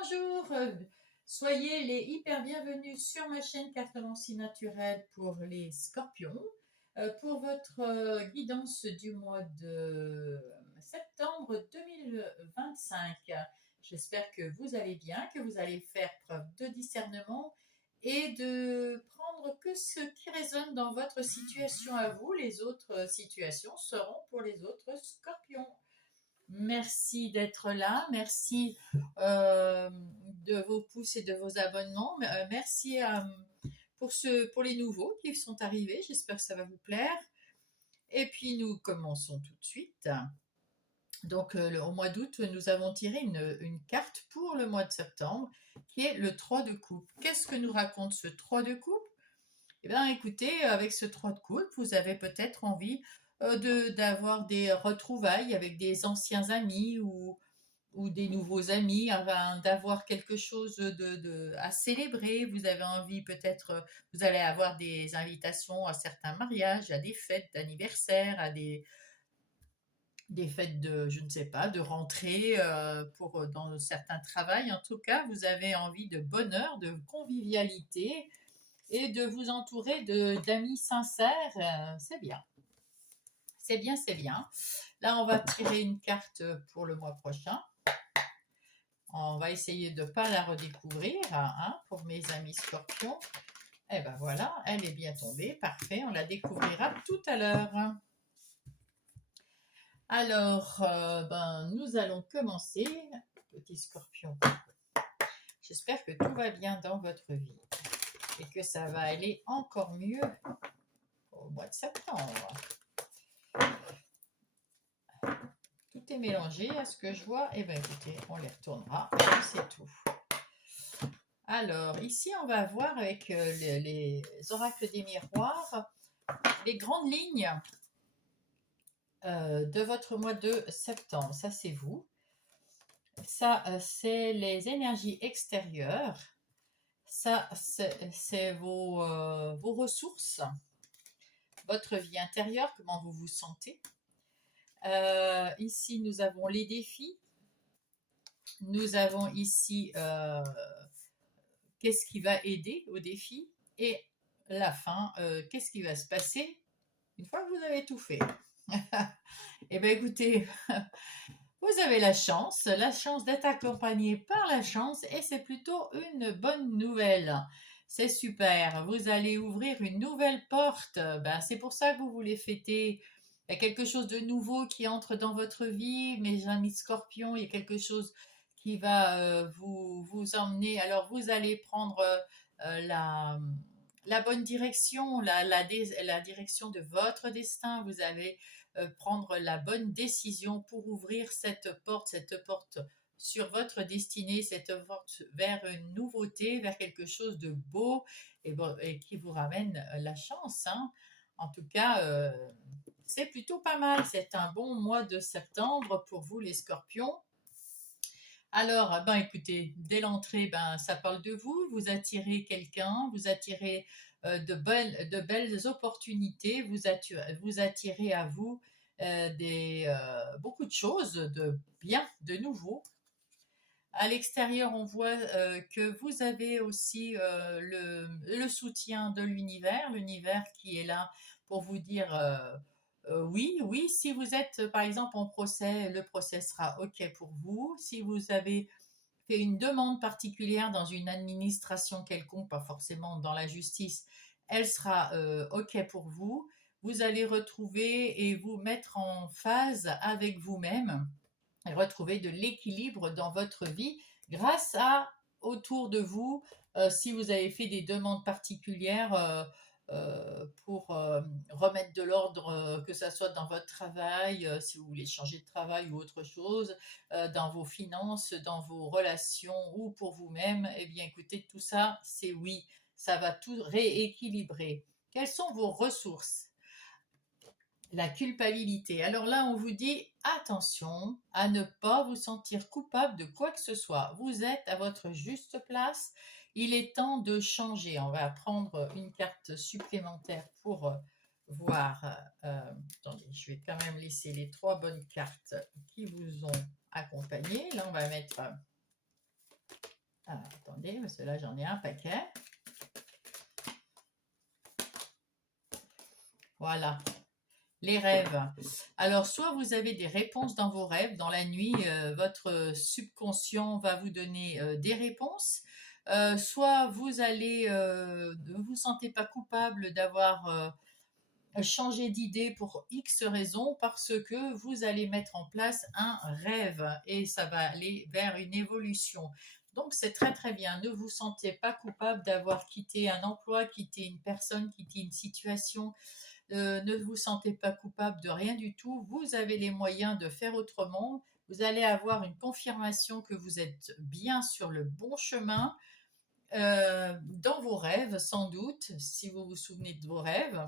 Bonjour, soyez les hyper bienvenus sur ma chaîne Cartomancie naturelle pour les scorpions. Pour votre guidance du mois de septembre 2025. J'espère que vous allez bien, que vous allez faire preuve de discernement et de prendre que ce qui résonne dans votre situation à vous. Les autres situations seront pour les autres scorpions. Merci d'être là, merci de vos pouces et de vos abonnements. Merci pour les nouveaux qui sont arrivés, j'espère que ça va vous plaire. Et puis nous commençons tout de suite. Donc au mois d'août, nous avons tiré une carte pour le mois de septembre qui est le 3 de coupe. Qu'est-ce que nous raconte ce 3 de coupe? Eh bien écoutez, avec ce 3 de coupe, vous avez peut-être envie d'avoir des retrouvailles avec des anciens amis ou des nouveaux amis, d'avoir quelque chose à célébrer. Vous avez envie peut-être, vous allez avoir des invitations à certains mariages, à des fêtes d'anniversaire, à des fêtes de, je ne sais pas, de rentrée dans certains travails. En tout cas, vous avez envie de bonheur, de convivialité et de vous entourer d'amis sincères. C'est bien. C'est bien, c'est bien. Là, on va tirer une carte pour le mois prochain. On va essayer de ne pas la redécouvrir pour mes amis scorpions. Et ben voilà, elle est bien tombée. Parfait, on la découvrira tout à l'heure. Alors, nous allons commencer. Petit scorpion, j'espère que tout va bien dans votre vie et que ça va aller encore mieux au mois de septembre. Tout est mélangé à ce que je vois. Et bien écoutez, on les retournera et c'est tout. Alors, ici, on va voir avec les oracles des miroirs les grandes lignes de votre mois de septembre. Ça, c'est vous. Ça, c'est les énergies extérieures. Ça, c'est vos ressources, votre vie intérieure, comment vous vous sentez. Ici, nous avons les défis. Nous avons ici qu'est-ce qui va aider aux défis et la fin, qu'est-ce qui va se passer une fois que vous avez tout fait. Eh bien écoutez, vous avez la chance d'être accompagné par la chance et c'est plutôt une bonne nouvelle. C'est super, vous allez ouvrir une nouvelle porte, c'est pour ça que vous voulez fêter. Il y a quelque chose de nouveau qui entre dans votre vie, mes amis scorpions, il y a quelque chose qui va vous emmener. Alors vous allez prendre la bonne direction, la direction de votre destin. Vous allez prendre la bonne décision pour ouvrir cette porte sur votre destinée, cette porte vers une nouveauté, vers quelque chose de beau et qui vous ramène la chance. En tout cas, c'est plutôt pas mal. C'est un bon mois de septembre pour vous les scorpions. Alors, écoutez, dès l'entrée, ça parle de vous. Vous attirez quelqu'un, vous attirez de belles opportunités, vous attirez à vous beaucoup de choses de bien, de nouveau. À l'extérieur, on voit que vous avez aussi le soutien de l'univers qui est là pour vous dire oui, si vous êtes par exemple en procès, le procès sera OK pour vous. Si vous avez fait une demande particulière dans une administration quelconque, pas forcément dans la justice, elle sera OK pour vous. Vous allez retrouver et vous mettre en phase avec vous-même et retrouver de l'équilibre dans votre vie grâce à autour de vous, si vous avez fait des demandes particulières pour remettre de l'ordre, que ça soit dans votre travail, si vous voulez changer de travail ou autre chose, dans vos finances, dans vos relations ou pour vous-même, eh bien écoutez, tout ça, c'est oui, ça va tout rééquilibrer. Quelles sont vos ressources? La culpabilité. Alors là, on vous dit attention à ne pas vous sentir coupable de quoi que ce soit. Vous êtes à votre juste place. Il est temps de changer. On va prendre une carte supplémentaire pour voir. Attendez, je vais quand même laisser les 3 bonnes cartes qui vous ont accompagné. Là, on va mettre Ah, attendez, parce que là j'en ai un paquet. Voilà, les rêves. Alors, soit vous avez des réponses dans vos rêves, dans la nuit, votre subconscient va vous donner des réponses. Soit vous allez, ne vous sentez pas coupable d'avoir changé d'idée pour X raisons parce que vous allez mettre en place un rêve et ça va aller vers une évolution. Donc c'est très très bien. Ne vous sentez pas coupable d'avoir quitté un emploi, quitté une personne, quitté une situation. Ne vous sentez pas coupable de rien du tout. Vous avez les moyens de faire autrement. Vous allez avoir une confirmation que vous êtes bien sur le bon chemin dans vos rêves, sans doute, si vous vous souvenez de vos rêves.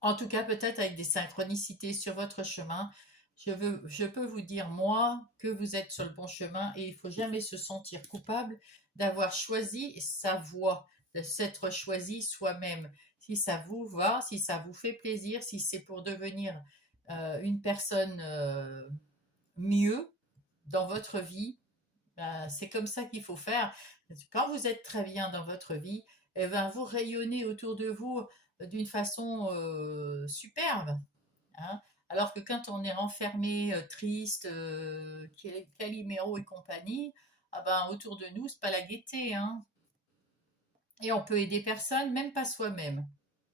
En tout cas, peut-être avec des synchronicités sur votre chemin. Je peux vous dire, moi, que vous êtes sur le bon chemin et il ne faut jamais se sentir coupable d'avoir choisi sa voie, de s'être choisi soi-même. Si ça vous va, si ça vous fait plaisir, si c'est pour devenir une personne mieux dans votre vie, ben, c'est comme ça qu'il faut faire. Quand vous êtes très bien dans votre vie, eh ben, vous rayonnez autour de vous d'une façon superbe. Hein. Alors que quand on est renfermé, triste, Calimero et compagnie, ah ben, autour de nous, c'est pas la gaieté. Hein. Et on peut aider personne, même pas soi-même.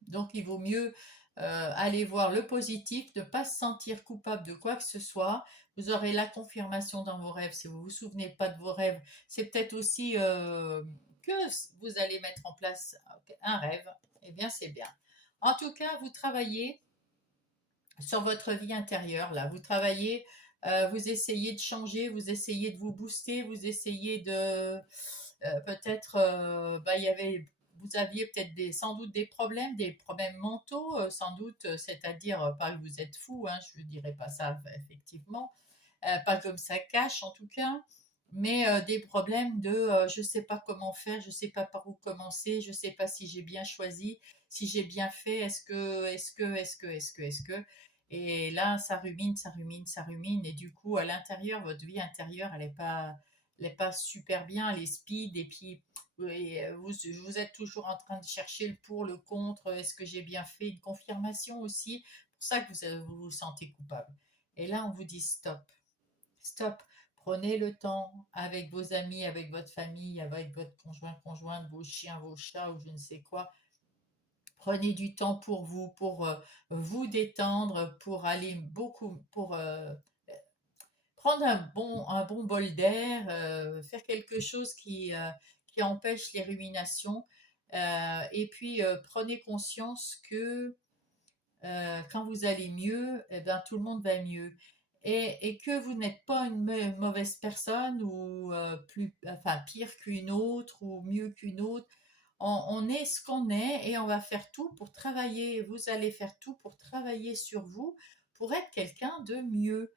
Donc il vaut mieux aller voir le positif, ne pas se sentir coupable de quoi que ce soit. Vous aurez la confirmation dans vos rêves. Si vous ne vous souvenez pas de vos rêves, c'est peut-être aussi que vous allez mettre en place un rêve. Eh bien, c'est bien. En tout cas, vous travaillez sur votre vie intérieure. Là, vous travaillez, vous essayez de changer, vous essayez de vous booster, vous essayez de peut-être, bah, vous aviez peut-être sans doute des problèmes mentaux, sans doute, c'est-à-dire, pas que vous êtes fou, hein, je ne dirais pas ça effectivement, pas comme ça cache en tout cas, mais des problèmes de je ne sais pas comment faire, je ne sais pas par où commencer, je ne sais pas si j'ai bien choisi, si j'ai bien fait, est-ce que, et là ça rumine, ça rumine, ça rumine, et du coup à l'intérieur, votre vie intérieure, elle est pas super bien, elle est speed, et puis vous êtes toujours en train de chercher le pour, le contre, est-ce que j'ai bien fait, une confirmation aussi, c'est pour ça que vous vous sentez coupable. Et là, on vous dit stop, stop. Prenez le temps avec vos amis, avec votre famille, avec votre conjoint, conjointe, vos chiens, vos chats ou je ne sais quoi. Prenez du temps pour vous détendre, pour aller beaucoup, pour prendre un bon bol d'air, faire quelque chose qui empêche les ruminations. Et puis, prenez conscience que quand vous allez mieux, eh ben, tout le monde va mieux. Et que vous n'êtes pas une mauvaise personne ou enfin, pire qu'une autre ou mieux qu'une autre. On est ce qu'on est et on va faire tout pour travailler. Vous allez faire tout pour travailler sur vous pour être quelqu'un de mieux,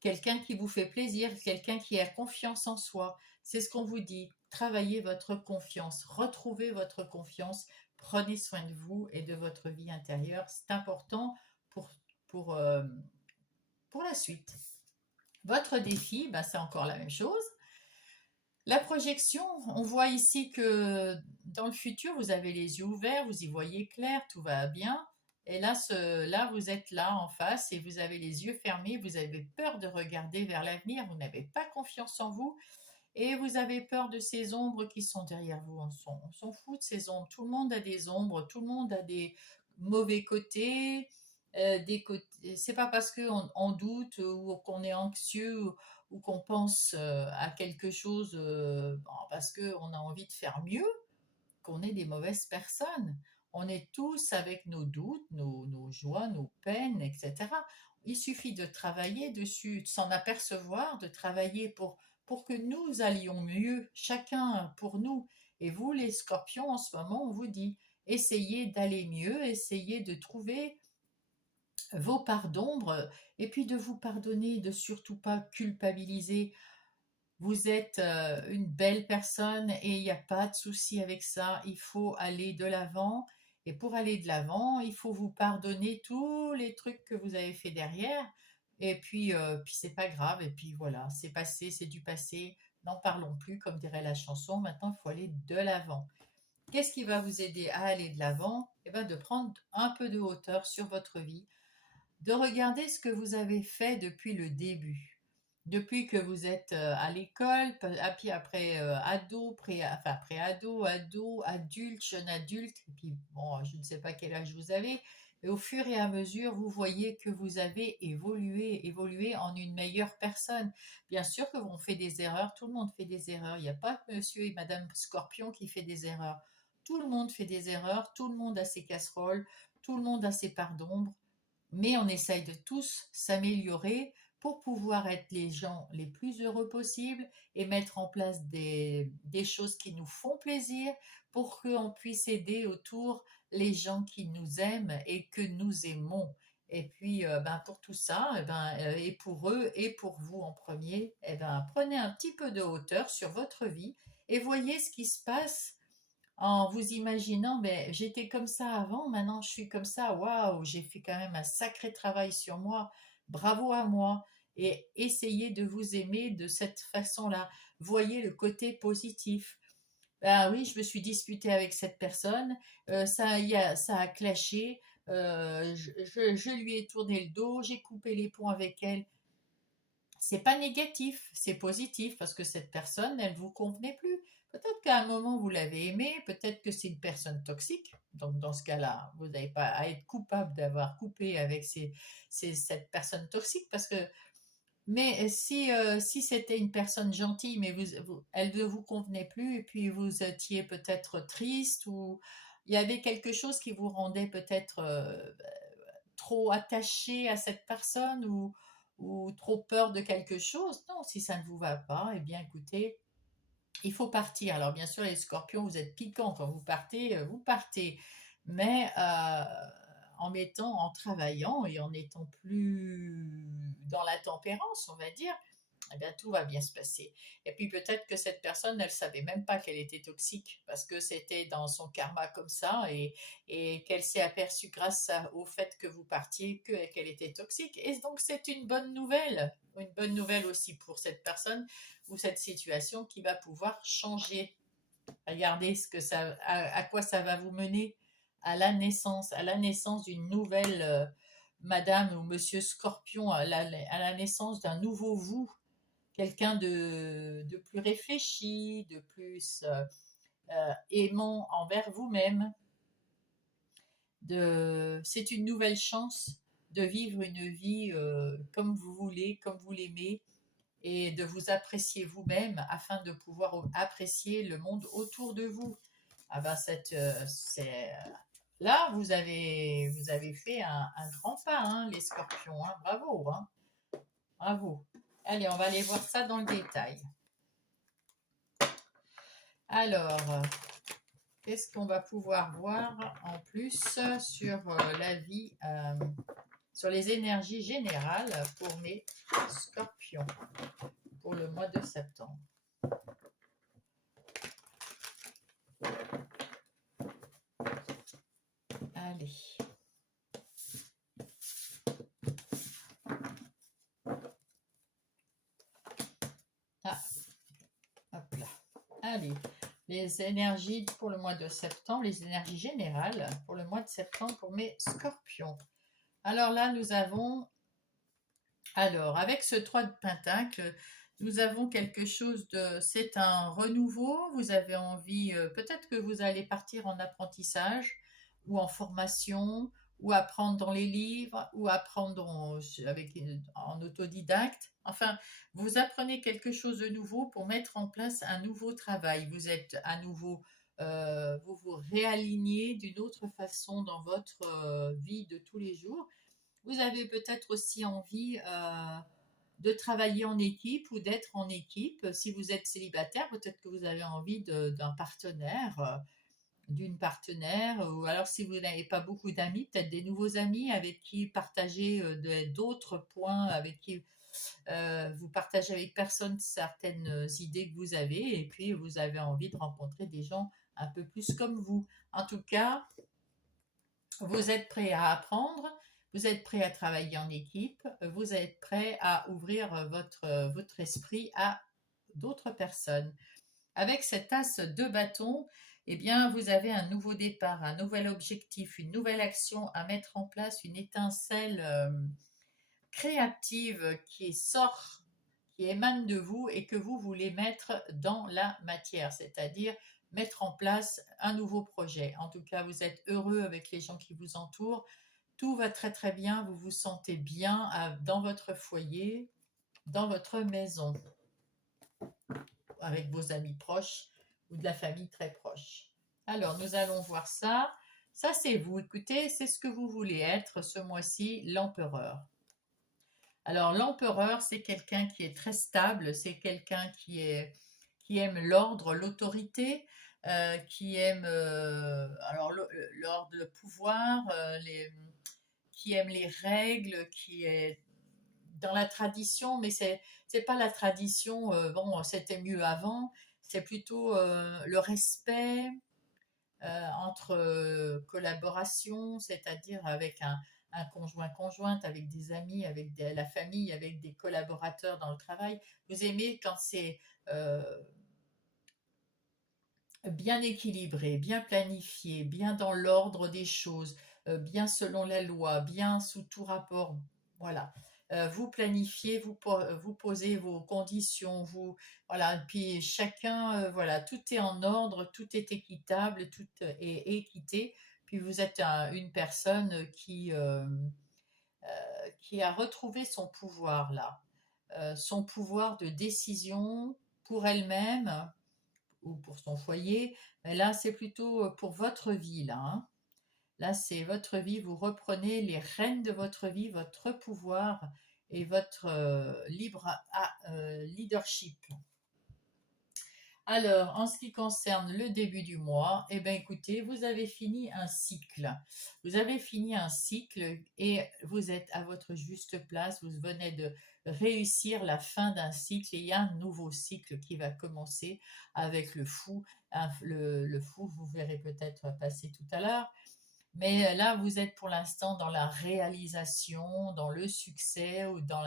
quelqu'un qui vous fait plaisir, quelqu'un qui a confiance en soi. C'est ce qu'on vous dit. Travaillez votre confiance, retrouvez votre confiance, prenez soin de vous et de votre vie intérieure. C'est important pour, pour, euh, pour la suite. Votre défi, ben, c'est encore la même chose. La projection, on voit ici que dans le futur, vous avez les yeux ouverts, vous y voyez clair, tout va bien. Et là, là, vous êtes là en face et vous avez les yeux fermés, vous avez peur de regarder vers l'avenir, vous n'avez pas confiance en vous et vous avez peur de ces ombres qui sont derrière vous. On s'en fout de ces ombres. Tout le monde a des ombres, tout le monde a des mauvais côtés. Des côtés. C'est pas parce qu'on doute ou qu'on est anxieux ou qu'on pense à quelque chose parce qu'on a envie de faire mieux qu'on est des mauvaises personnes. On est tous avec nos doutes, nos joies, nos peines, etc. Il suffit de travailler dessus, de s'en apercevoir, de travailler pour que nous allions mieux, chacun pour nous. Et vous, les scorpions, en ce moment, on vous dit, essayez d'aller mieux, essayez de trouver vos parts d'ombre et puis de vous pardonner, de surtout pas culpabiliser. Vous êtes une belle personne et il n'y a pas de souci avec ça. Il faut aller de l'avant. Et pour aller de l'avant, il faut vous pardonner tous les trucs que vous avez fait derrière. Et puis c'est pas grave. Et puis voilà, c'est passé, c'est du passé. n'en parlons plus, comme dirait la chanson. Maintenant, il faut aller de l'avant. Qu'est-ce qui va vous aider à aller de l'avant? Eh bien, de prendre un peu de hauteur sur votre vie, de regarder ce que vous avez fait depuis le début. Depuis que vous êtes à l'école, puis après ado, enfin ado, adulte, jeune adulte, et puis bon, je ne sais pas quel âge vous avez, mais au fur et à mesure, vous voyez que vous avez évolué en une meilleure personne. Bien sûr que on fait des erreurs, tout le monde fait des erreurs. Il n'y a pas que monsieur et madame Scorpion qui fait des erreurs. Tout le monde fait des erreurs, tout le monde a ses casseroles, tout le monde a ses parts d'ombre, mais on essaye de tous s'améliorer pour pouvoir être les gens les plus heureux possibles et mettre en place des choses qui nous font plaisir pour qu'on puisse aider autour les gens qui nous aiment et que nous aimons. Et puis, ben, pour tout ça, et pour eux et pour vous en premier, prenez un petit peu de hauteur sur votre vie et voyez ce qui se passe en vous imaginant, ben, j'étais comme ça avant, maintenant je suis comme ça, waouh, j'ai fait quand même un sacré travail sur moi, bravo à moi, et essayez de vous aimer de cette façon-là. Voyez le côté positif. Ben oui, je me suis disputée avec cette personne, ça a clashé, je lui ai tourné le dos, j'ai coupé les ponts avec elle. C'est pas négatif, c'est positif parce que cette personne, elle vous convenait plus. Peut-être qu'à un moment vous l'avez aimée, peut-être que c'est une personne toxique. Donc dans ce cas-là, vous n'avez pas à être coupable d'avoir coupé avec cette personne toxique parce que mais si c'était une personne gentille mais elle ne vous convenait plus et puis vous étiez peut-être triste ou il y avait quelque chose qui vous rendait peut-être trop attaché à cette personne ou trop peur de quelque chose. Non, si ça ne vous va pas, eh bien écoutez, il faut partir. Alors bien sûr, les scorpions, vous êtes piquants quand vous partez, vous partez. Mais en travaillant et en étant plus dans la tempérance, on va dire, eh bien, tout va bien se passer. Et puis peut-être que cette personne, elle savait même pas qu'elle était toxique parce que c'était dans son karma comme ça et qu'elle s'est aperçue grâce au fait que vous partiez qu'elle était toxique. Et donc c'est une bonne nouvelle aussi pour cette personne ou cette situation qui va pouvoir changer. Regardez à quoi ça va vous mener à la naissance d'une nouvelle Madame ou Monsieur Scorpion, à la naissance d'un nouveau vous, quelqu'un de plus réfléchi, de plus aimant envers vous-même. C'est une nouvelle chance de vivre une vie comme vous voulez, comme vous l'aimez, et de vous apprécier vous-même afin de pouvoir apprécier le monde autour de vous. Ah ben là vous avez fait un grand pas, hein, les scorpions, hein. Bravo, hein. Bravo. Allez, on va aller voir ça dans le détail. Alors, qu'est-ce qu'on va pouvoir voir en plus sur la vie, sur les énergies générales pour mes scorpions pour le mois de septembre? Allez. Ah, hop là. Allez, les énergies pour le mois de septembre, les énergies générales pour le mois de septembre pour mes scorpions. Alors là, avec ce 3 de Pentacle, nous avons quelque chose c'est un renouveau, vous avez envie, peut-être que vous allez partir en apprentissage ou en formation, ou apprendre dans les livres, ou apprendre en autodidacte. Enfin, vous apprenez quelque chose de nouveau pour mettre en place un nouveau travail. Vous êtes à nouveau, vous vous réalignez d'une autre façon dans votre vie de tous les jours. Vous avez peut-être aussi envie de travailler en équipe ou d'être en équipe. Si vous êtes célibataire, peut-être que vous avez envie d'un partenaire, d'une partenaire, ou alors si vous n'avez pas beaucoup d'amis, peut-être des nouveaux amis avec qui partager d'autres points, avec qui vous partagez avec personne certaines idées que vous avez, et puis vous avez envie de rencontrer des gens un peu plus comme vous. En tout cas, vous êtes prêt à apprendre, vous êtes prêt à travailler en équipe, vous êtes prêt à ouvrir votre esprit à d'autres personnes. Avec cet as de bâton, eh bien, vous avez un nouveau départ, un nouvel objectif, une nouvelle action à mettre en place, une étincelle créative qui sort, qui émane de vous et que vous voulez mettre dans la matière, c'est-à-dire mettre en place un nouveau projet. En tout cas, vous êtes heureux avec les gens qui vous entourent, tout va très très bien, vous vous sentez bien dans votre foyer, dans votre maison, avec vos amis proches ou de la famille très proche. Alors, nous allons voir ça. Ça, c'est vous. Écoutez, c'est ce que vous voulez être ce mois-ci, l'empereur. Alors, l'empereur, c'est quelqu'un qui est très stable, c'est quelqu'un qui aime l'ordre, l'autorité, qui aime alors l'ordre, le pouvoir, qui aime les règles, qui est dans la tradition, mais c'est pas la tradition, bon, c'était mieux avant, c'est plutôt le respect entre collaboration, c'est-à-dire avec un conjointe, avec des amis, avec la famille, avec des collaborateurs dans le travail. Vous aimez quand c'est euh, bien équilibré, bien planifié, bien dans l'ordre des choses, bien selon la loi, bien sous tout rapport. Voilà. Vous planifiez, vous posez vos conditions, vous voilà. Puis chacun, voilà, tout est en ordre, tout est équitable, tout est équité. Puis vous êtes une personne qui a retrouvé son pouvoir là, son pouvoir de décision pour elle-même ou pour son foyer. Mais là, c'est plutôt pour votre vie, là, hein. Là, c'est votre vie. Vous reprenez les rênes de votre vie, votre pouvoir et votre libre leadership. Alors, en ce qui concerne le début du mois, eh bien, écoutez, vous avez fini un cycle. Vous avez fini un cycle et vous êtes à votre juste place. Vous venez de réussir la fin d'un cycle et il y a un nouveau cycle qui va commencer avec le fou. Le fou, vous verrez peut-être passer tout à l'heure. Mais là, vous êtes pour l'instant dans la réalisation, dans le succès ou dans...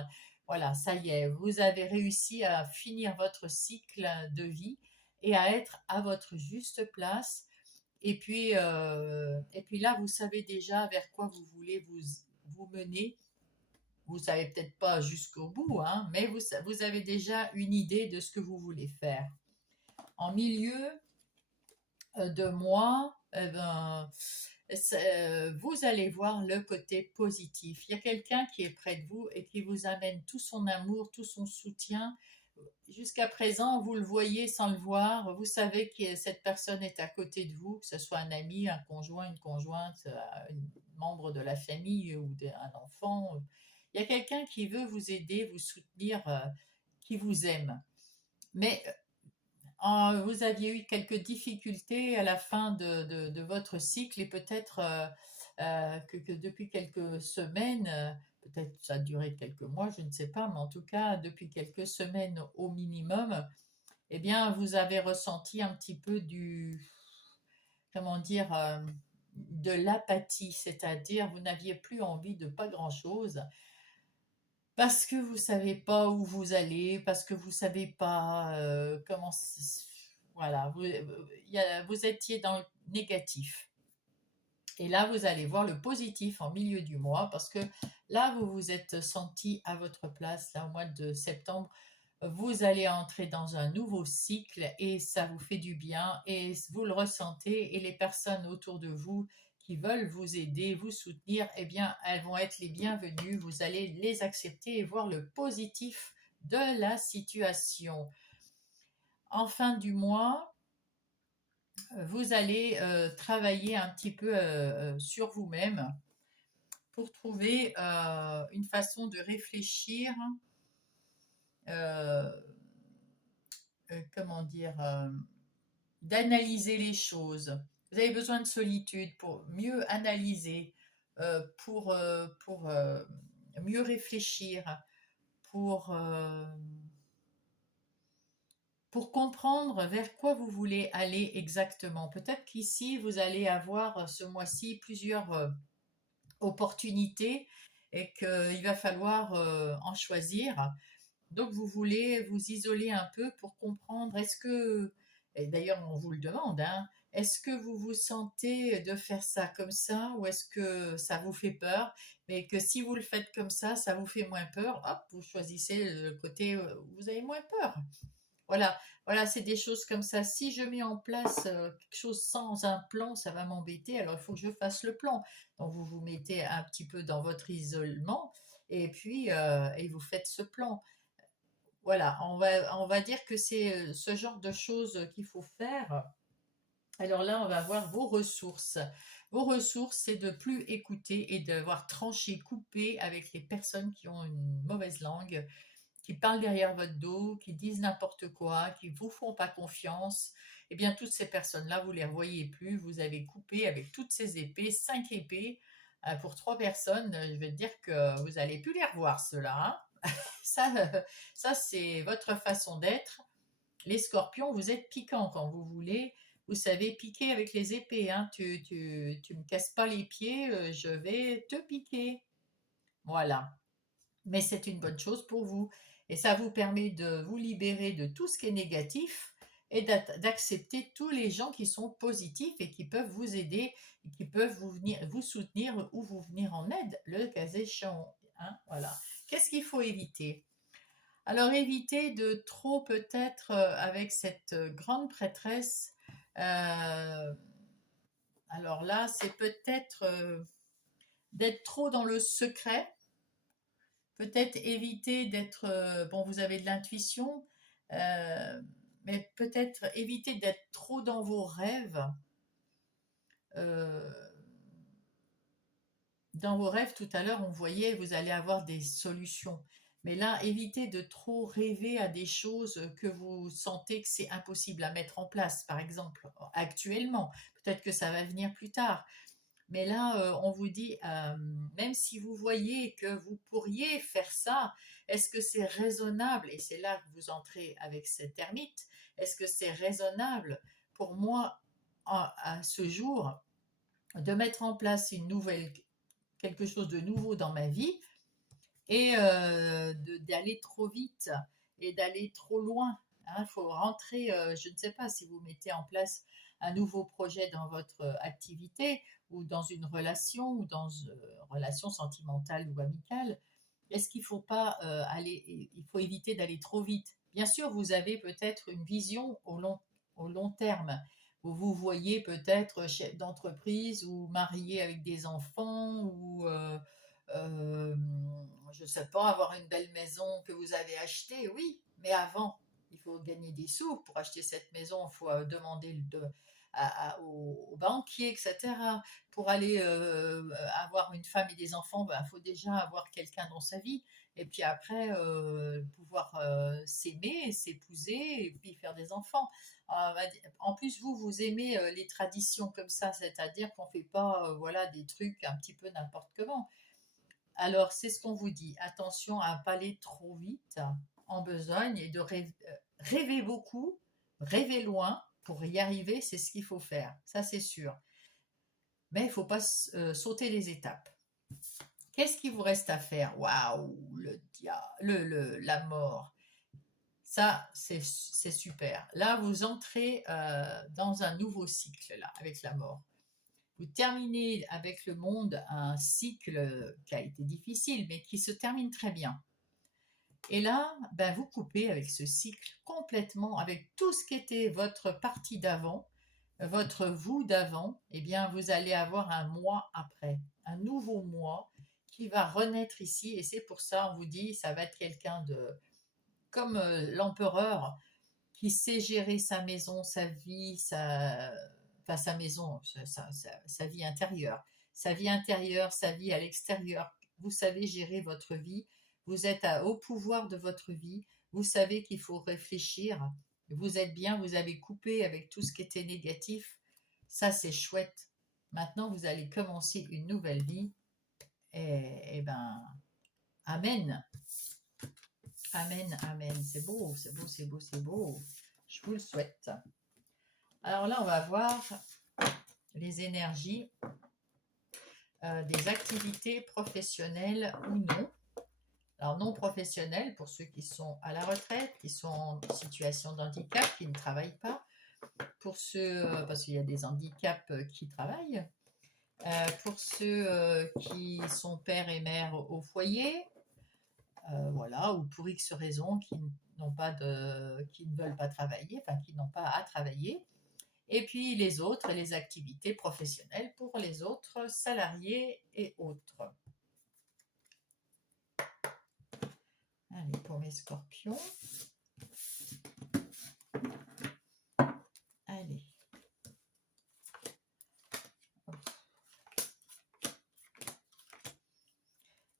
Voilà, ça y est, vous avez réussi à finir votre cycle de vie et à être à votre juste place. Et puis là, vous savez déjà vers quoi vous voulez vous mener. Vous savez peut-être pas jusqu'au bout, hein, mais vous avez déjà une idée de ce que vous voulez faire. En milieu de mois, eh ben, vous allez voir le côté positif. Il y a quelqu'un qui est près de vous et qui vous amène tout son amour, tout son soutien. Jusqu'à présent, vous le voyez sans le voir. Vous savez que cette personne est à côté de vous, que ce soit un ami, un conjoint, une conjointe, un membre de la famille ou un enfant. Il y a quelqu'un qui veut vous aider, vous soutenir, qui vous aime. Mais vous aviez eu quelques difficultés à la fin de votre cycle et peut-être que depuis quelques semaines, peut-être ça a duré quelques mois, je ne sais pas, mais en tout cas depuis quelques semaines au minimum, eh bien vous avez ressenti un petit peu comment dire, de l'apathie, c'est-à-dire vous n'aviez plus envie de pas grand-chose parce que vous savez pas où vous allez, parce que vous savez pas voilà, vous étiez dans le négatif. Et là, vous allez voir le positif en milieu du mois, parce que là, vous vous êtes senti à votre place, là, au mois de septembre. Vous allez entrer dans un nouveau cycle et ça vous fait du bien et vous le ressentez et les personnes autour de vous qui veulent vous aider, vous soutenir, eh bien, elles vont être les bienvenues. Vous allez les accepter et voir le positif de la situation. En fin du mois, vous allez travailler un petit peu sur vous-même pour trouver une façon de réfléchir euh, comment dire, d'analyser les choses. Vous avez besoin de solitude pour mieux analyser, pour mieux réfléchir, pour, euh, pour comprendre vers quoi vous voulez aller exactement. Peut-être qu'ici, vous allez avoir ce mois-ci plusieurs opportunités et qu'il va falloir en choisir. Donc, vous voulez vous isoler un peu pour comprendre, est-ce que, et d'ailleurs on vous le demande, hein, est-ce que vous vous sentez de faire ça comme ça ou est-ce que ça vous fait peur? Mais que si vous le faites comme ça vous fait moins peur, hop, vous choisissez le côté où vous avez moins peur. Voilà, voilà, c'est des choses comme ça. Si je mets en place quelque chose sans un plan, ça va m'embêter. Alors, il faut que je fasse le plan. Donc, vous vous mettez un petit peu dans votre isolement et puis et vous faites ce plan. Voilà, on va dire que c'est ce genre de choses qu'il faut faire. Alors là, on va voir vos ressources. Vos ressources, c'est de plus écouter et de devoir trancher, couper avec les personnes qui ont une mauvaise langue, qui parlent derrière votre dos, qui disent n'importe quoi, qui ne vous font pas confiance. Eh bien, toutes ces personnes-là, vous ne les revoyez plus. Vous avez coupé avec toutes ces épées, 5 épées, pour 3 personnes. Je vais te dire que vous n'allez plus les revoir, ceux-là, hein. Ça, ça c'est votre façon d'être. Les scorpions, vous êtes piquants quand vous voulez. Vous savez piquer avec les épées, hein. Tu me casses pas les pieds, je vais te piquer. Voilà. Mais c'est une bonne chose pour vous. Et ça vous permet de vous libérer de tout ce qui est négatif et d'accepter tous les gens qui sont positifs et qui peuvent vous aider, et qui peuvent vous soutenir ou vous venir en aide, le cas échéant, hein. Voilà. Qu'est-ce qu'il faut éviter? Alors évitez de trop peut-être avec cette grande prêtresse. euh, alors là, c'est peut-être d'être trop dans le secret. Peut-être éviter d'être... bon, vous avez de l'intuition, euh, mais peut-être éviter d'être trop dans vos rêves. Euh, Dans vos rêves, tout à l'heure, on voyait, vous allez avoir des solutions. Mais là, évitez de trop rêver à des choses que vous sentez que c'est impossible à mettre en place, par exemple, actuellement. Peut-être que ça va venir plus tard. Mais là, on vous dit, même si vous voyez que vous pourriez faire ça, est-ce que c'est raisonnable? Et c'est là que vous entrez avec cette ermite. Est-ce que c'est raisonnable pour moi, à ce jour, de mettre en place quelque chose de nouveau dans ma vie et d'aller trop vite et d'aller trop loin. Il faut rentrer, je ne sais pas si vous mettez en place un nouveau projet dans votre activité ou dans une relation ou dans une relation sentimentale ou amicale. Est-ce qu'il ne faut pas il faut éviter d'aller trop vite. Bien sûr, vous avez peut-être une vision au long terme. Vous vous voyez peut-être chef d'entreprise ou marié avec des enfants ou euh, je ne sais pas, avoir une belle maison que vous avez achetée, oui, mais avant, il faut gagner des sous pour acheter cette maison, il faut demander au banquier, etc. Pour aller avoir une femme et des enfants, il faut déjà avoir quelqu'un dans sa vie. Et puis après, pouvoir s'aimer, s'épouser et puis faire des enfants. En plus, vous aimez les traditions comme ça, c'est-à-dire qu'on ne fait pas voilà, des trucs un petit peu n'importe comment. Alors, c'est ce qu'on vous dit. Attention à ne pas aller trop vite en besogne et de rêver beaucoup, rêver loin. Pour y arriver, c'est ce qu'il faut faire. Ça, c'est sûr. Mais il ne faut pas sauter les étapes. Qu'est-ce qu'il vous reste à faire? Waouh, le diable, la mort. Ça, c'est super. Là, vous entrez dans un nouveau cycle, là, avec la mort. Vous terminez avec le monde un cycle qui a été difficile, mais qui se termine très bien. Et là, ben, vous coupez avec ce cycle complètement, avec tout ce qui était votre partie d'avant, votre vous d'avant, eh bien, vous allez avoir un moi après, un nouveau moi qui va renaître ici. Et c'est pour ça, on vous dit, ça va être quelqu'un de, comme l'empereur, qui sait gérer sa maison, sa vie, enfin sa maison, sa vie intérieure. Sa vie intérieure, sa vie à l'extérieur. Vous savez gérer votre vie. Vous êtes au pouvoir de votre vie. Vous savez qu'il faut réfléchir. Vous êtes bien, vous avez coupé avec tout ce qui était négatif. Ça, c'est chouette. Maintenant, vous allez commencer une nouvelle vie. Et ben, amen. Amen, amen. C'est beau, c'est beau, c'est beau, c'est beau. Je vous le souhaite. Alors là, on va voir les énergies des activités professionnelles ou non. Alors non professionnels pour ceux qui sont à la retraite, qui sont en situation de handicap, qui ne travaillent pas. Pour ceux, parce qu'il y a des handicaps qui travaillent. Pour ceux qui sont père et mère au foyer, voilà, ou pour X raisons qui ne veulent pas travailler, enfin qui n'ont pas à travailler. Et puis les autres, les activités professionnelles pour les autres salariés et autres. Allez, pour mes scorpions. Allez.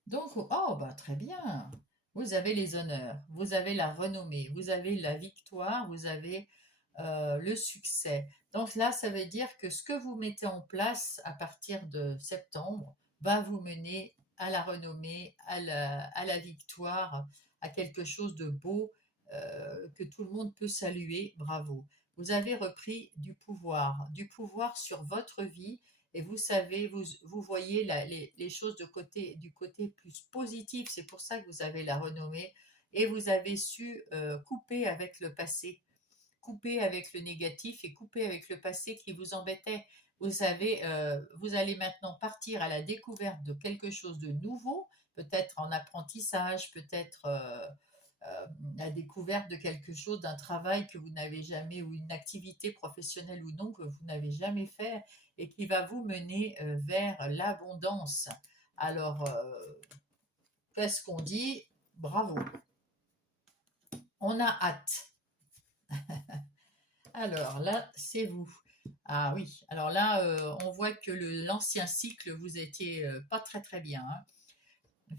Donc, oh, bah, très bien. Vous avez les honneurs, vous avez la renommée, vous avez la victoire, vous avez le succès. Donc là, ça veut dire que ce que vous mettez en place à partir de septembre va vous mener à la renommée, à la victoire, à quelque chose de beau que tout le monde peut saluer. Bravo. Vous avez repris du pouvoir sur votre vie et vous savez, vous voyez les choses du côté plus positif. C'est pour ça que vous avez la renommée et vous avez su couper avec le passé, couper avec le négatif et couper avec le passé qui vous embêtait. Vous savez, vous allez maintenant partir à la découverte de quelque chose de nouveau, peut-être en apprentissage, peut-être la découverte de quelque chose, d'un travail que vous n'avez jamais, ou une activité professionnelle ou non que vous n'avez jamais fait et qui va vous mener vers l'abondance. Alors, qu'est-ce qu'on dit? Bravo. On a hâte. Alors là, c'est vous. Ah oui, alors là, on voit que l'ancien cycle, vous étiez pas très très bien, hein.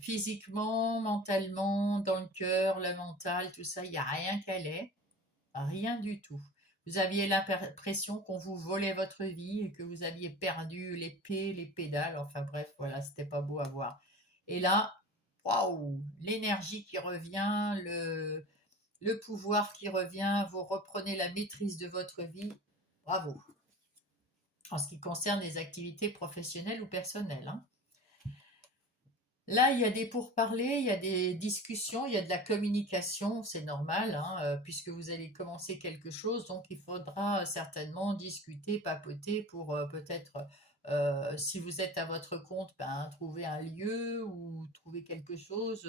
Physiquement, mentalement, dans le cœur, le mental, tout ça, il n'y a rien qui allait, rien du tout. Vous aviez l'impression qu'on vous volait votre vie et que vous aviez perdu les pédales, enfin bref, voilà, c'était pas beau à voir. Et là, waouh, l'énergie qui revient, le pouvoir qui revient, vous reprenez la maîtrise de votre vie. Bravo. En ce qui concerne les activités professionnelles ou personnelles, hein. Là, il y a des pourparlers, il y a des discussions, il y a de la communication, c'est normal, hein, puisque vous allez commencer quelque chose, donc il faudra certainement discuter, papoter pour peut-être, si vous êtes à votre compte, ben, trouver un lieu ou trouver quelque chose,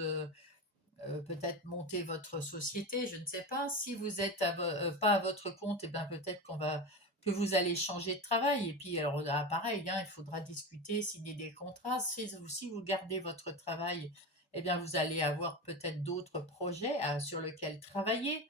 peut-être monter votre société, je ne sais pas. Si vous êtes pas à votre compte, et ben peut-être que vous allez changer de travail. Et puis alors là, pareil, hein, il faudra discuter, signer des contrats. Si vous gardez votre travail, eh bien vous allez avoir peut-être d'autres projets sur lesquels travailler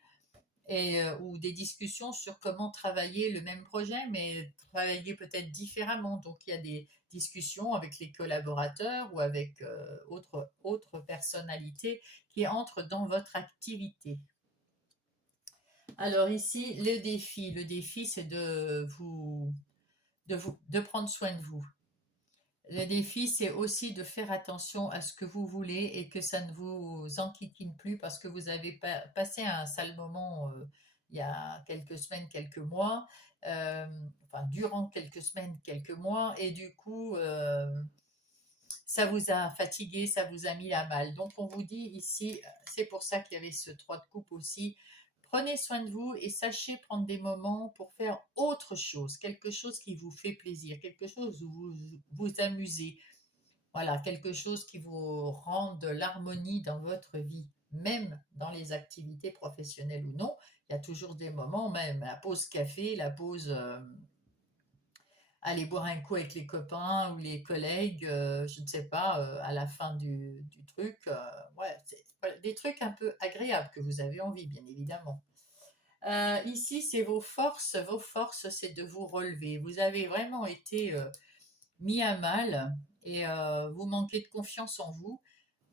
ou des discussions sur comment travailler le même projet, mais travailler peut-être différemment. Donc il y a des discussions avec les collaborateurs ou avec autres personnalités qui entrent dans votre activité. Alors ici, le défi, c'est de prendre soin de vous. Le défi, c'est aussi de faire attention à ce que vous voulez et que ça ne vous enquiquine plus parce que vous avez passé un sale moment il y a quelques semaines, quelques mois, euh, enfin durant quelques semaines, quelques mois, et du coup, ça vous a fatigué, ça vous a mis à mal. Donc on vous dit ici, c'est pour ça qu'il y avait ce 3 de coupe aussi. Prenez soin de vous et sachez prendre des moments pour faire autre chose, quelque chose qui vous fait plaisir, quelque chose où vous vous amusez. Voilà, quelque chose qui vous rende de l'harmonie dans votre vie, même dans les activités professionnelles ou non. Il y a toujours des moments, même la pause café, la pause aller boire un coup avec les copains ou les collègues, je ne sais pas, à la fin du truc. Ouais, c'est voilà, des trucs un peu agréables que vous avez envie, bien évidemment. Ici, c'est vos forces. Vos forces, c'est de vous relever. Vous avez vraiment été mis à mal et vous manquez de confiance en vous.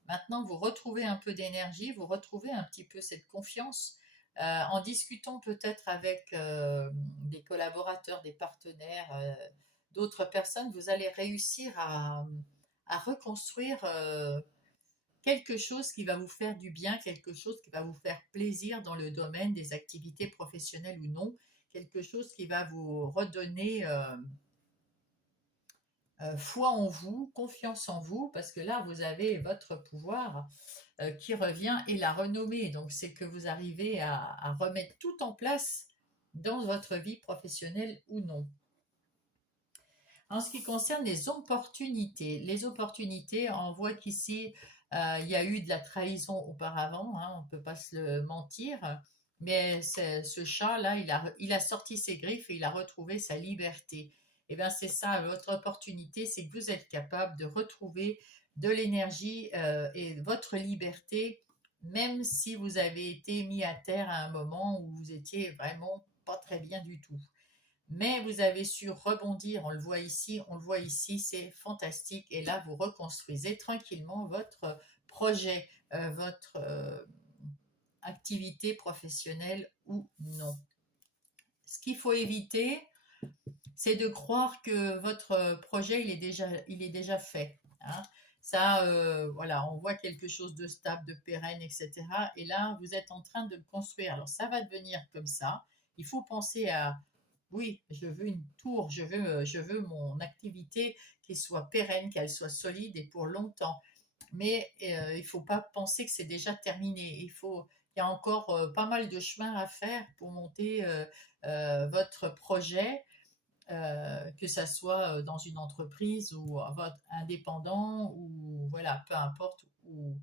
Maintenant, vous retrouvez un peu d'énergie, vous retrouvez un petit peu cette confiance en discutant peut-être avec des collaborateurs, des partenaires, d'autres personnes. Vous allez réussir à reconstruire quelque chose qui va vous faire du bien, quelque chose qui va vous faire plaisir dans le domaine des activités professionnelles ou non, quelque chose qui va vous redonner foi en vous, confiance en vous, parce que là, vous avez votre pouvoir qui revient et la renommée. Donc, c'est que vous arrivez à remettre tout en place dans votre vie professionnelle ou non. En ce qui concerne les opportunités, on voit qu'ici, il y a eu de la trahison auparavant, hein, on ne peut pas se le mentir, mais ce chat-là, il a sorti ses griffes et il a retrouvé sa liberté. Et bien, c'est ça, votre opportunité, c'est que vous êtes capable de retrouver de l'énergie et votre liberté, même si vous avez été mis à terre à un moment où vous étiez vraiment pas très bien du tout. Mais vous avez su rebondir, on le voit ici, c'est fantastique. Et là, vous reconstruisez tranquillement votre projet, votre activité professionnelle ou non. Ce qu'il faut éviter, c'est de croire que votre projet, il est déjà fait, hein. Ça, voilà, on voit quelque chose de stable, de pérenne, etc. Et là, vous êtes en train de le construire. Alors, ça va devenir comme ça. Il faut penser à, oui, je veux une tour, je veux mon activité qui soit pérenne, qu'elle soit solide et pour longtemps. Mais il ne faut pas penser que c'est déjà terminé. Il y a encore pas mal de chemin à faire pour monter votre projet, que ça soit dans une entreprise ou votre indépendant ou voilà, peu importe, ou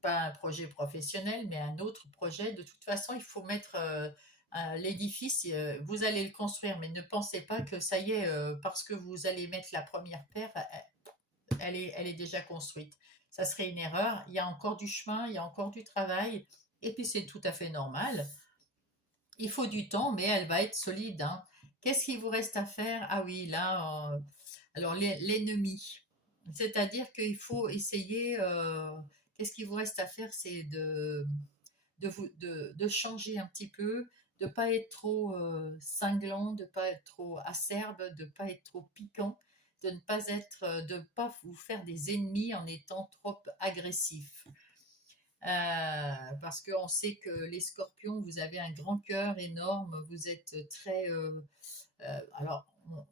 pas un projet professionnel, mais un autre projet. De toute façon, il faut mettre l'édifice, vous allez le construire, mais ne pensez pas que ça y est, parce que vous allez mettre la première pierre, elle est déjà construite. Ça serait une erreur. Il y a encore du chemin, il y a encore du travail, et puis c'est tout à fait normal. Il faut du temps, mais elle va être solide, hein. Qu'est-ce qu'il vous reste à faire? Ah oui, là, alors l'ennemi. C'est-à-dire qu'il faut essayer, qu'est-ce qu'il vous reste à faire? C'est de changer un petit peu, de ne pas être trop cinglant, de ne pas être trop acerbe, de ne pas être trop piquant, de ne pas vous faire des ennemis en étant trop agressif. Parce qu'on sait que les scorpions, vous avez un grand cœur énorme, vous êtes très... alors,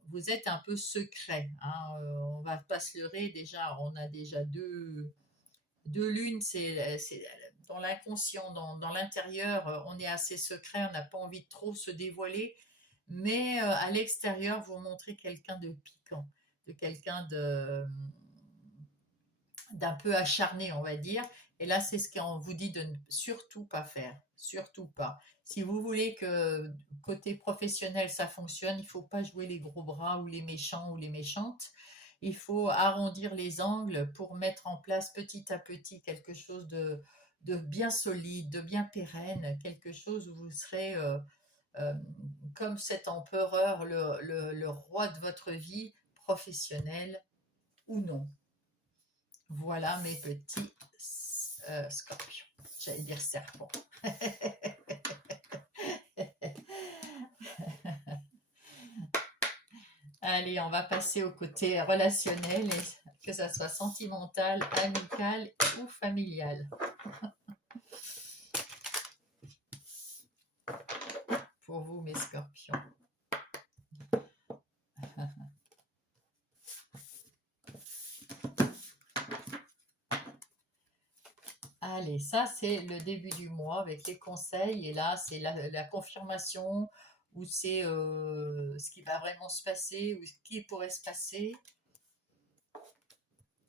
vous êtes un peu secret, hein, on va pas se leurrer, déjà, on a déjà deux lunes, c'est dans l'inconscient, dans l'intérieur, on est assez secret, on n'a pas envie de trop se dévoiler, mais à l'extérieur, vous montrez quelqu'un de piquant, de quelqu'un d'un peu acharné, on va dire. Et là, c'est ce qu'on vous dit de ne surtout pas faire. Surtout pas. Si vous voulez que côté professionnel, ça fonctionne, il ne faut pas jouer les gros bras ou les méchants ou les méchantes. Il faut arrondir les angles pour mettre en place petit à petit quelque chose de bien solide, de bien pérenne, quelque chose où vous serez euh, comme cet empereur, le roi de votre vie professionnelle ou non. Voilà mes petits scorpions. J'allais dire serpents. Allez, on va passer au côté relationnel, que ça soit sentimental, amical ou familial. Pour vous, mes scorpions. Allez, ça c'est le début du mois avec les conseils. Et là, c'est la confirmation ou c'est ce qui va vraiment se passer ou ce qui pourrait se passer.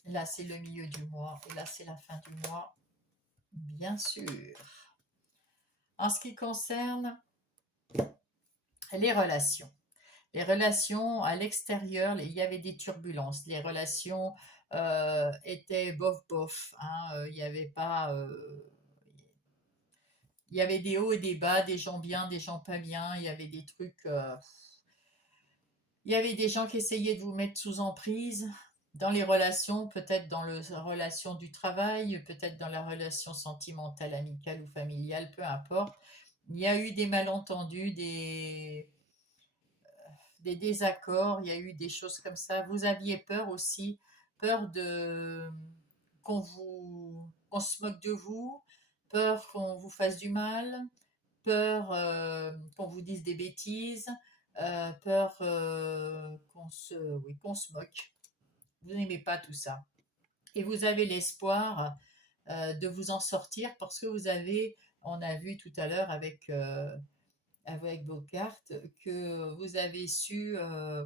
Là, c'est le milieu du mois et là, c'est la fin du mois, bien sûr. En ce qui concerne les relations à l'extérieur, il y avait des turbulences. Les relations étaient bof-bof, hein, il n'y avait pas... il y avait des hauts et des bas, des gens bien, des gens pas bien, il y avait des trucs... il y avait des gens qui essayaient de vous mettre sous emprise dans les relations, peut-être dans la relation du travail, peut-être dans la relation sentimentale, amicale ou familiale, peu importe. Il y a eu des malentendus, des désaccords, il y a eu des choses comme ça. Vous aviez peur aussi, peur de qu'on se moque de vous, peur qu'on vous fasse du mal, peur qu'on vous dise des bêtises, peur oui, qu'on se moque. Vous n'aimez pas tout ça. Et vous avez l'espoir de vous en sortir parce que vous avez, on a vu tout à l'heure avec vos cartes, que vous avez su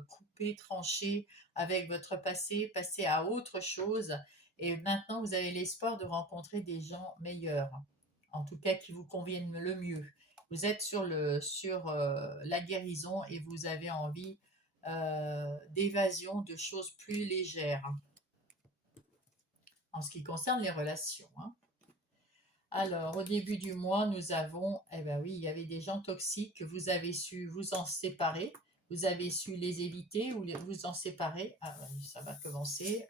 couper, trancher avec votre passé, passer à autre chose. Et maintenant, vous avez l'espoir de rencontrer des gens meilleurs, en tout cas qui vous conviennent le mieux. Vous êtes sur la guérison et vous avez envie d'évasion, de choses plus légères en ce qui concerne les relations, hein. Alors, au début du mois, nous avons, eh ben oui, il y avait des gens toxiques, vous avez su vous en séparer, vous avez su les éviter ou vous en séparer. Ah, oui, ça va commencer.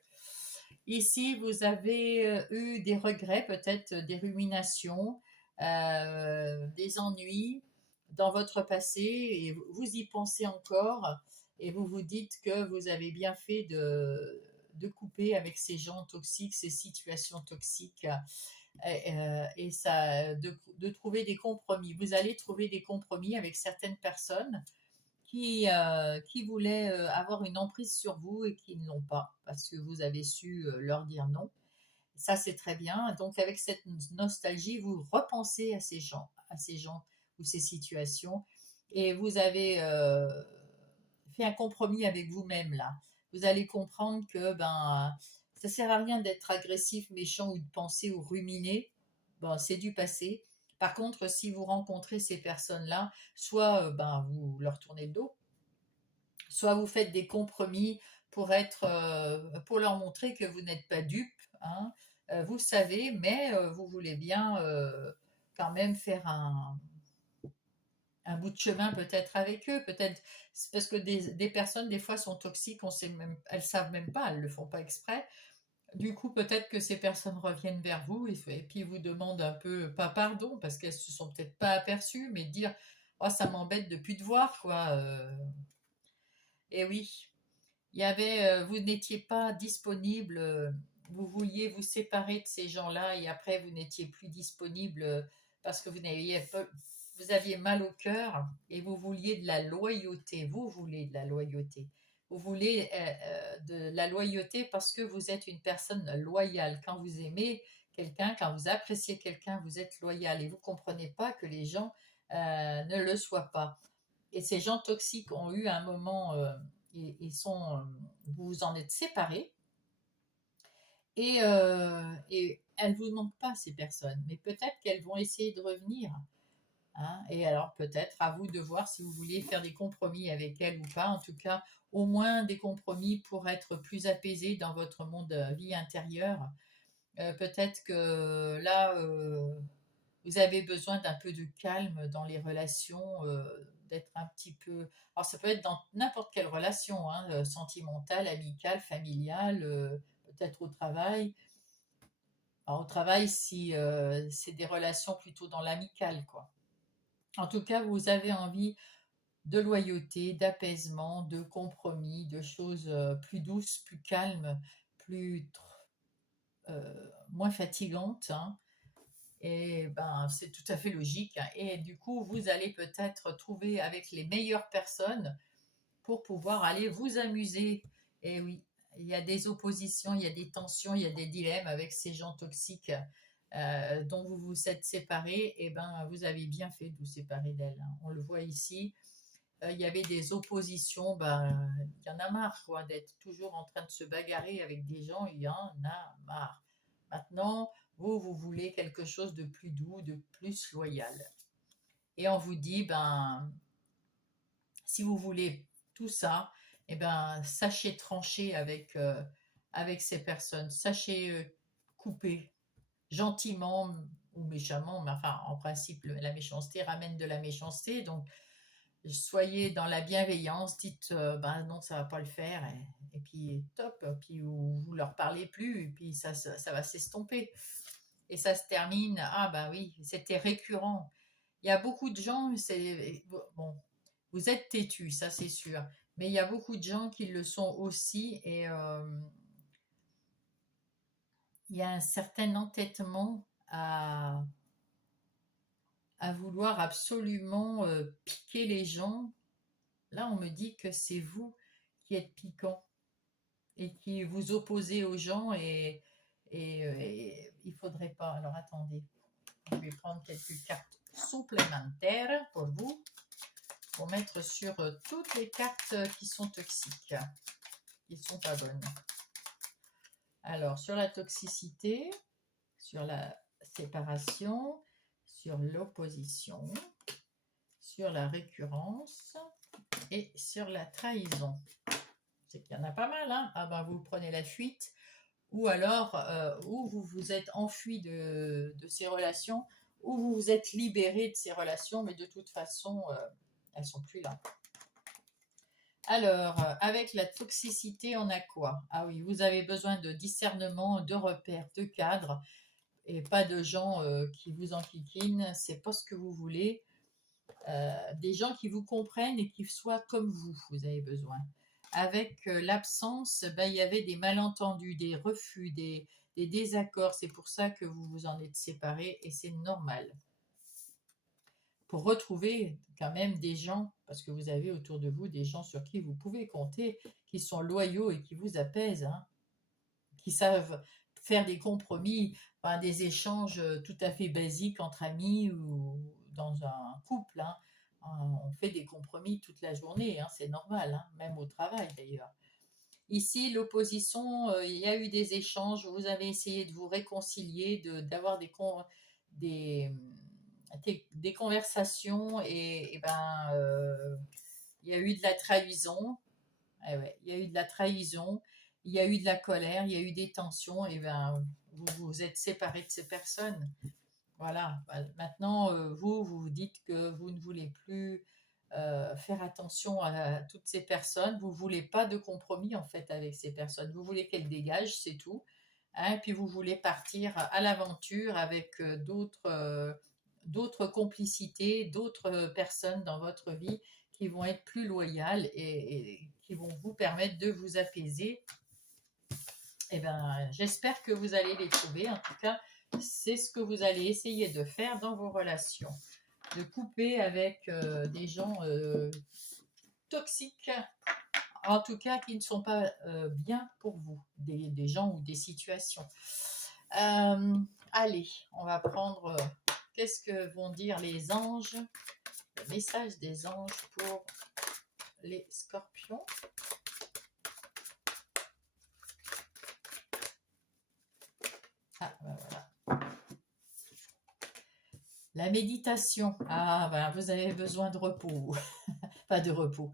Ici, vous avez eu des regrets, peut-être des ruminations, des ennuis dans votre passé et vous y pensez encore et vous vous dites que vous avez bien fait de couper avec ces gens toxiques, ces situations toxiques et ça, de trouver des compromis. Vous allez trouver des compromis avec certaines personnes qui voulaient avoir une emprise sur vous et qui ne l'ont pas parce que vous avez su leur dire non. Ça, c'est très bien. Donc, avec cette nostalgie, vous repensez à ces gens ou ces situations et vous avez fait un compromis avec vous-même là. Vous allez comprendre que ben ça sert à rien d'être agressif, méchant ou de penser ou ruminer. Bon, c'est du passé. Par contre, si vous rencontrez ces personnes-là, soit ben vous leur tournez le dos, soit vous faites des compromis pour leur montrer que vous n'êtes pas dupe, hein. Vous savez, mais vous voulez bien quand même faire un bout de chemin peut-être avec eux, peut-être c'est parce que des personnes des fois sont toxiques, on sait même, elles savent même pas, elles le font pas exprès. Du coup, peut-être que ces personnes reviennent vers vous et puis vous demandent un peu, pas pardon, parce qu'elles se sont peut-être pas aperçues, mais dire, oh ça m'embête de plus te voir, quoi. Et oui, il y avait, vous n'étiez pas disponible, vous vouliez vous séparer de ces gens-là et après vous n'étiez plus disponible parce que vous aviez mal au cœur et vous vouliez de la loyauté. Vous voulez de la loyauté. Vous voulez de la loyauté parce que vous êtes une personne loyale. Quand vous aimez quelqu'un, quand vous appréciez quelqu'un, vous êtes loyal et vous comprenez pas que les gens ne le soient pas. Et ces gens toxiques ont eu un moment, vous vous en êtes séparés, et elles ne vous manquent pas, ces personnes, mais peut-être qu'elles vont essayer de revenir, hein. Et alors peut-être à vous de voir si vous voulez faire des compromis avec elles ou pas, en tout cas au moins des compromis pour être plus apaisé dans votre monde vie intérieure. Peut-être que là, vous avez besoin d'un peu de calme dans les relations, d'être un petit peu. Alors ça peut être dans n'importe quelle relation, hein, sentimentale, amicale, familiale, peut-être au travail. Alors au travail, si c'est des relations plutôt dans l'amical, quoi. En tout cas, vous avez envie de loyauté, d'apaisement, de compromis, de choses plus douces, plus calmes, moins fatigantes, hein. Et ben, c'est tout à fait logique, hein. Et du coup, vous allez peut-être trouver avec les meilleures personnes pour pouvoir aller vous amuser. Et oui, il y a des oppositions, il y a des tensions, il y a des dilemmes avec ces gens toxiques dont vous vous êtes séparés. Et ben, vous avez bien fait de vous séparer d'elles, hein. On le voit ici. Il y avait des oppositions, ben, il y en a marre quoi, d'être toujours en train de se bagarrer avec des gens, il y en a marre. Maintenant, vous voulez quelque chose de plus doux, de plus loyal. Et on vous dit, ben, si vous voulez tout ça, eh ben, sachez trancher avec ces personnes, sachez couper gentiment ou méchamment, mais enfin, en principe, la méchanceté ramène de la méchanceté, donc soyez dans la bienveillance, dites ben non, ça va pas le faire, et puis top, puis vous leur parlez plus, et puis ça va s'estomper. Et ça se termine, ah bah oui, c'était récurrent. Il y a beaucoup de gens, c'est bon, vous êtes têtus, ça c'est sûr, mais il y a beaucoup de gens qui le sont aussi, et il y a un certain entêtement à vouloir absolument piquer les gens. Là, on me dit que c'est vous qui êtes piquant. et qui vous opposez aux gens et il faudrait pas. Alors attendez, je vais prendre quelques cartes supplémentaires pour mettre sur toutes les cartes qui sont toxiques, qui sont pas bonnes. Alors sur la toxicité, sur la séparation, sur l'opposition, sur la récurrence et sur la trahison. C'est qu'il y en a pas mal, hein. Ah ben vous prenez la fuite, ou alors ou vous vous êtes enfui de ces relations, ou vous vous êtes libéré de ces relations, mais de toute façon, elles sont plus là. Alors, avec la toxicité, on a quoi? Ah oui, vous avez besoin de discernement, de repères, de cadres, et pas de gens qui vous enquiquinent, c'est pas ce que vous voulez. Des gens qui vous comprennent et qui soient comme vous avez besoin. Avec l'absence, il y avait des malentendus, des refus, des désaccords. C'est pour ça que vous vous en êtes séparés et c'est normal. Pour retrouver quand même des gens, parce que vous avez autour de vous des gens sur qui vous pouvez compter, qui sont loyaux et qui vous apaisent, hein, qui savent faire des compromis, enfin, des échanges tout à fait basiques entre amis ou dans un couple, hein. On fait des compromis toute la journée, hein, c'est normal, hein, même au travail d'ailleurs. Ici, l'opposition, il y a eu des échanges, vous avez essayé de vous réconcilier, d'avoir des, des conversations et ben, il y a eu de la trahison. Eh ouais, il y a eu de la trahison, il y a eu de la colère, il y a eu des tensions, et ben vous vous êtes séparés de ces personnes. Voilà. Maintenant, vous dites que vous ne voulez plus faire attention à toutes ces personnes. Vous voulez pas de compromis en fait avec ces personnes. Vous voulez qu'elles dégagent, c'est tout. Hein, et puis vous voulez partir à l'aventure avec d'autres complicités, d'autres personnes dans votre vie qui vont être plus loyales et qui vont vous permettre de vous apaiser. Eh ben, j'espère que vous allez les trouver. En tout cas, c'est ce que vous allez essayer de faire dans vos relations. De couper avec des gens toxiques, en tout cas qui ne sont pas bien pour vous, des gens ou des situations. Allez, on va prendre qu'est-ce que vont dire les anges, le message des anges pour les scorpions. Ah, ben voilà. La méditation. Ah, ben vous avez besoin de repos. Pas de repos.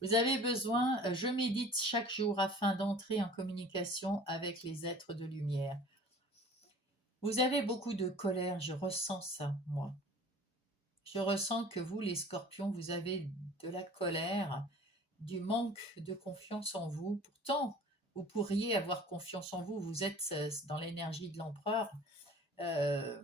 Vous avez besoin, je médite chaque jour afin d'entrer en communication avec les êtres de lumière. Vous avez beaucoup de colère, je ressens ça, moi. Je ressens que vous, les scorpions, vous avez de la colère, du manque de confiance en vous. Pourtant, vous pourriez avoir confiance en vous. Vous êtes dans l'énergie de l'empereur. Euh,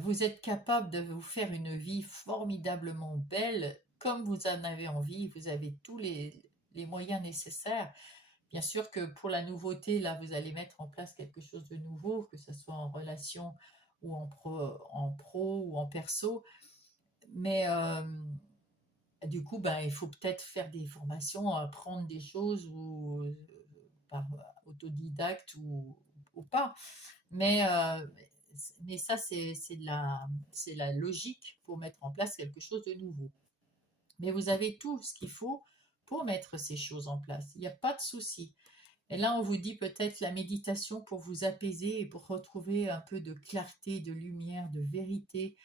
vous êtes capable de vous faire une vie formidablement belle, comme vous en avez envie. Vous avez tous les moyens nécessaires. Bien sûr que pour la nouveauté, là, vous allez mettre en place quelque chose de nouveau, que ce soit en relation ou en pro ou en perso. Mais du coup, ben, il faut peut-être faire des formations, apprendre des choses ou par autodidacte ou pas. Mais, mais ça, c'est la logique pour mettre en place quelque chose de nouveau. Mais vous avez tout ce qu'il faut pour mettre ces choses en place. Il n'y a pas de souci. Et là, on vous dit peut-être la méditation pour vous apaiser et pour retrouver un peu de clarté, de lumière, de vérité,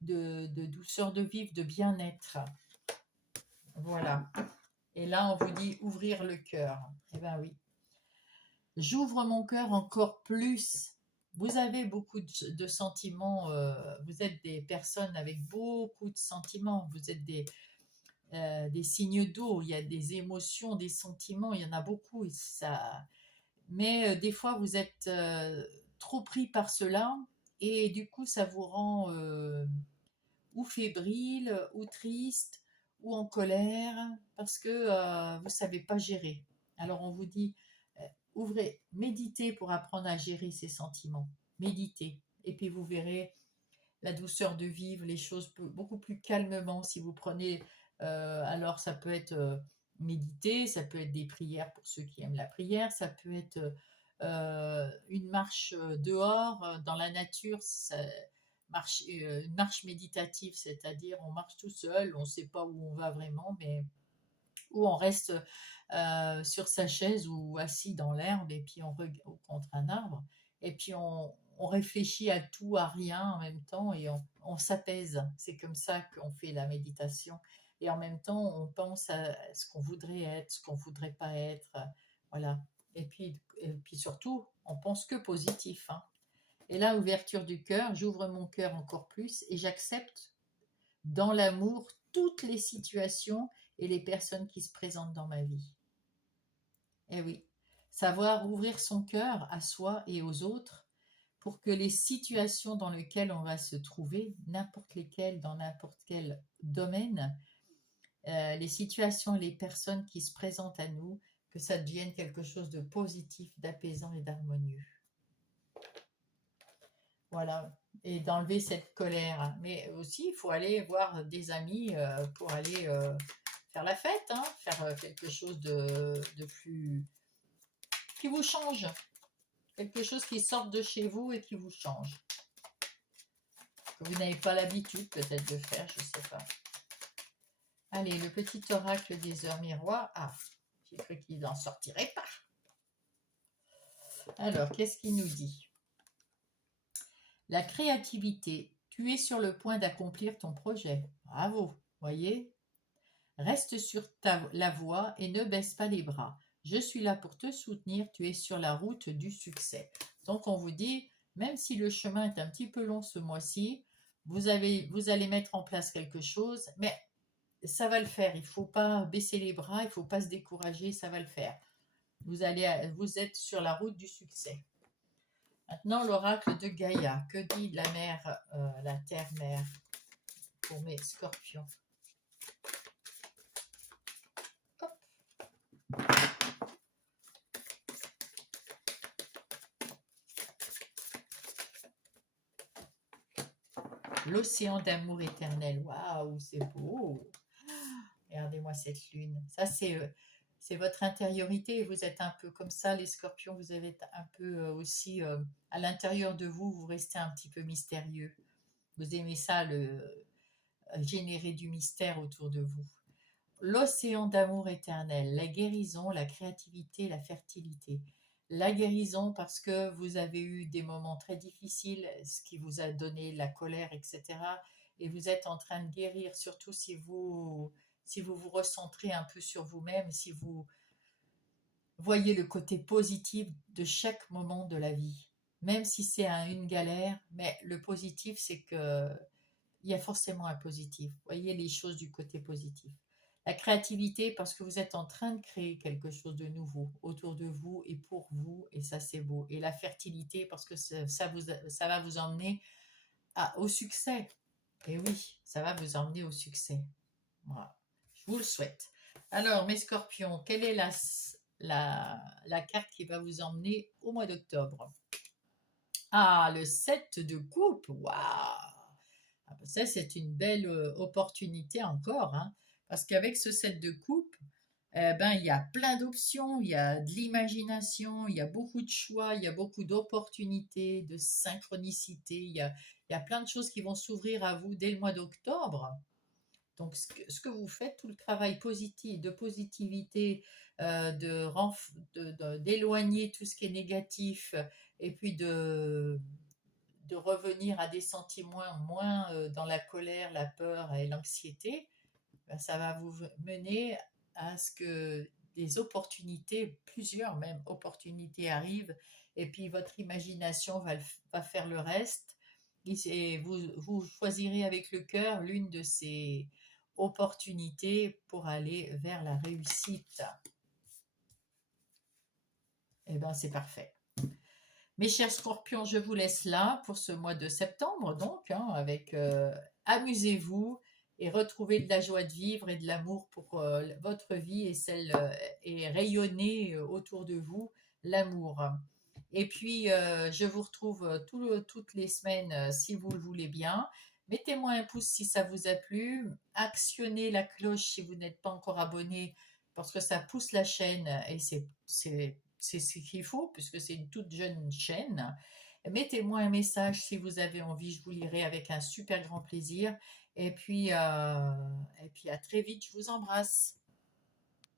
de douceur de vivre, de bien-être. Voilà. Et là, on vous dit ouvrir le cœur. Eh bien oui. J'ouvre mon cœur encore plus. Vous avez beaucoup de sentiments. Vous êtes des personnes avec beaucoup de sentiments. Vous êtes des signes d'eau. Il y a des émotions, des sentiments. Il y en a beaucoup. Mais des fois, vous êtes trop pris par cela. Et du coup, ça vous rend ou fébrile, ou triste, ou en colère, parce que vous ne savez pas gérer. Alors on vous dit, ouvrez, méditez pour apprendre à gérer ces sentiments. Méditez. Et puis vous verrez la douceur de vivre, les choses beaucoup plus calmement si vous prenez. Alors ça peut être méditer, ça peut être des prières pour ceux qui aiment la prière, ça peut être une marche dehors, dans la nature, une marche méditative, c'est-à-dire on marche tout seul, on ne sait pas où on va vraiment, mais où on reste sur sa chaise ou assis dans l'herbe et puis contre un arbre et puis on réfléchit à tout, à rien en même temps et on s'apaise. C'est comme ça qu'on fait la méditation. Et en même temps, on pense à ce qu'on voudrait être, ce qu'on voudrait pas être. Voilà. Et puis surtout, on pense que positif, hein. Et là, ouverture du cœur, j'ouvre mon cœur encore plus et j'accepte dans l'amour toutes les situations et les personnes qui se présentent dans ma vie. Eh oui, savoir ouvrir son cœur à soi et aux autres pour que les situations dans lesquelles on va se trouver, n'importe lesquelles, dans n'importe quel domaine, les situations et les personnes qui se présentent à nous, que ça devienne quelque chose de positif, d'apaisant et d'harmonieux. Voilà, et d'enlever cette colère. Mais aussi, il faut aller voir des amis pour aller faire la fête, hein, faire quelque chose de plus... qui vous change. Quelque chose qui sort de chez vous et qui vous change. Que vous n'avez pas l'habitude peut-être de faire, je ne sais pas. Allez, le petit oracle des heures miroirs. Ah, j'ai cru qu'il n'en sortirait pas. Alors, qu'est-ce qu'il nous dit? La créativité. Tu es sur le point d'accomplir ton projet. Bravo, voyez. Reste sur la voie et ne baisse pas les bras. Je suis là pour te soutenir, tu es sur la route du succès. Donc on vous dit, même si le chemin est un petit peu long ce mois-ci, vous allez mettre en place quelque chose, mais ça va le faire. Il ne faut pas baisser les bras, il ne faut pas se décourager, ça va le faire. Vous êtes sur la route du succès. Maintenant, l'oracle de Gaïa. Que dit la mère, la terre-mère pour mes scorpions? L'océan d'amour éternel. Waouh, c'est beau. Regardez-moi cette lune. Ça, c'est votre intériorité. Vous êtes un peu comme ça, les scorpions. Vous avez un peu aussi à l'intérieur de vous, vous restez un petit peu mystérieux. Vous aimez ça, générer du mystère autour de vous. L'océan d'amour éternel, la guérison, la créativité, la fertilité. La guérison parce que vous avez eu des moments très difficiles, ce qui vous a donné la colère, etc. Et vous êtes en train de guérir, surtout si vous vous recentrez un peu sur vous-même, si vous voyez le côté positif de chaque moment de la vie. Même si c'est une galère, mais le positif, c'est que il y a forcément un positif. Voyez les choses du côté positif. La créativité, parce que vous êtes en train de créer quelque chose de nouveau autour de vous et pour vous, et ça c'est beau. Et la fertilité, parce que ça va vous emmener au succès. Et oui, ça va vous emmener au succès. Voilà. Je vous le souhaite. Alors, mes scorpions, quelle est la carte qui va vous emmener au mois d'octobre? Ah, le 7 de coupe. Waouh! Ah ben ça, c'est une belle opportunité encore, hein, parce qu'avec ce set de coupe, il y a plein d'options, il y a de l'imagination, il y a beaucoup de choix, il y a beaucoup d'opportunités, de synchronicité, il y a plein de choses qui vont s'ouvrir à vous dès le mois d'octobre. Donc, ce que vous faites, tout le travail positif, de positivité, d'éloigner tout ce qui est négatif, et puis de revenir à des sentiments moins dans la colère, la peur et l'anxiété, ça va vous mener à ce que des opportunités, plusieurs même opportunités arrivent, et puis votre imagination va faire le reste. Et vous choisirez avec le cœur l'une de ces opportunités pour aller vers la réussite. Eh bien, c'est parfait. Mes chers scorpions, je vous laisse là pour ce mois de septembre, donc, hein, avec amusez-vous et retrouvez de la joie de vivre et de l'amour pour votre vie et rayonnez autour de vous l'amour. Et puis, je vous retrouve toutes les semaines si vous le voulez bien. Mettez-moi un pouce si ça vous a plu. Actionnez la cloche si vous n'êtes pas encore abonné parce que ça pousse la chaîne et c'est ce qu'il faut puisque c'est une toute jeune chaîne. Mettez-moi un message si vous avez envie, je vous lirai avec un super grand plaisir. Et puis à très vite, je vous embrasse.